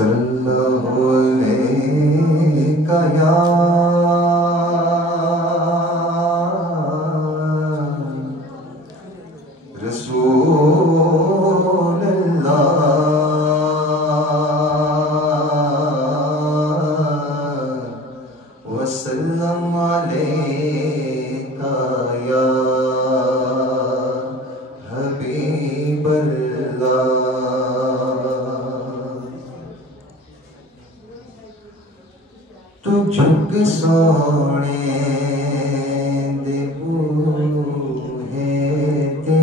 सल्लल्लाहु अलैका या रसूल अल्लाह वसल्लम अलैका या हबीब अल्लाह। तू झुक सोने दे बूहे ते,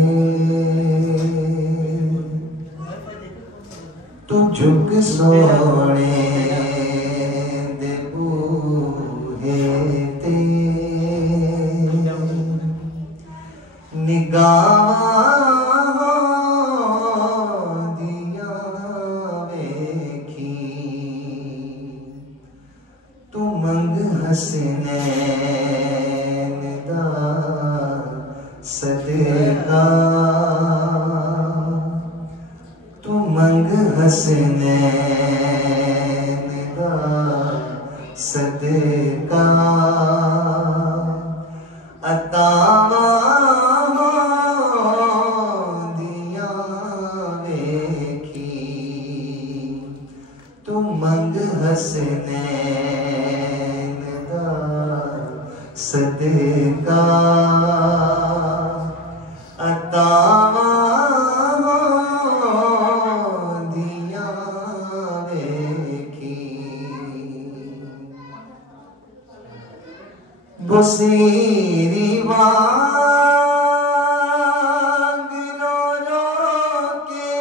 तू झुक सोने दे बूहे ते, निगाहां दिया वेखी, तू मंग हसनैन दा सदका, तू मंग हसनैन दा सदका, अतावां दिया वेखी, तू मंग हसनैन दा सदका, अतावां दिया वेखी। बुसीरी वांग रो रो के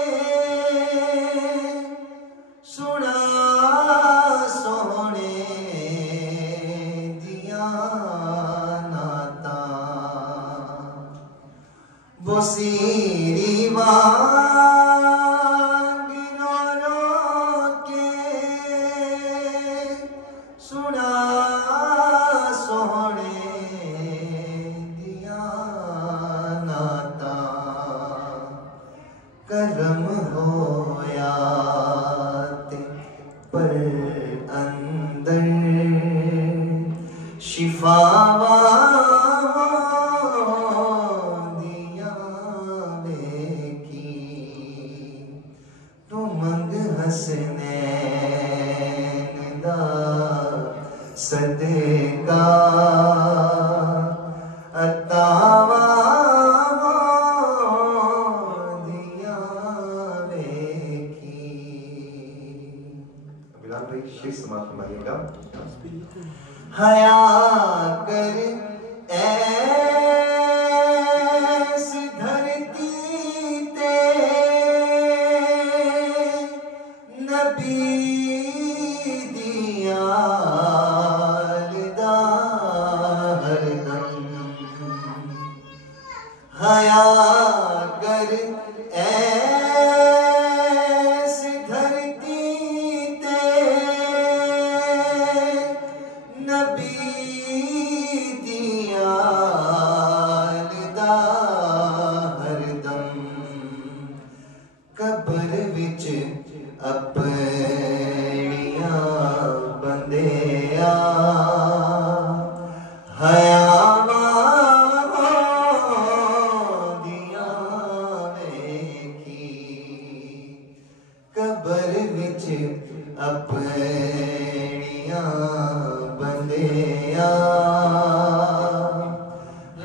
सुना सोहणे दिया नाता, बुसीरी वांग रो रो के सुना सोहणे दिया नाता, करम होया ते पर अंदर शिफावा दिया वेखी, तू मंग हसनैन दा सदका, अतावां दिया वेखी। बिलाल भाई शेर समाप्त फरमाइएगा। हया कर ऐस धरती ते नबी दिया हया कर ऐस धरती ते नबी दिया हरदम, कबर विच अपनिया बंदिया हया कबर विच अपनिया बंदिया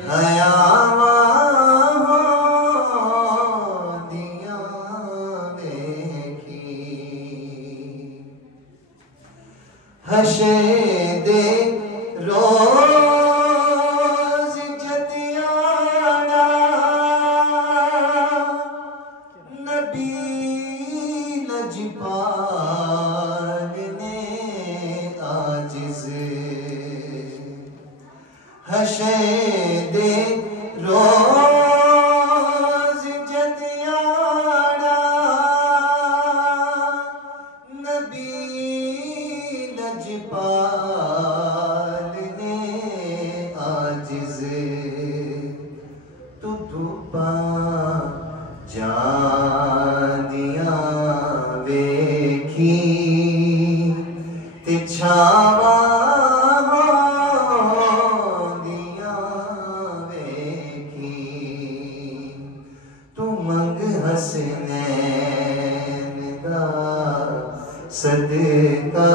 हयावां दिया वेखी। हशर दे रोज जतियाना नबी लजपाल ने आजिज़, हशर दे रोज जतियाना नबी लजपाल ने आजिज़, तू धूपा जान दिया वेखी। छावा होंदियां वेखी तू मंग हसनैन दा सदका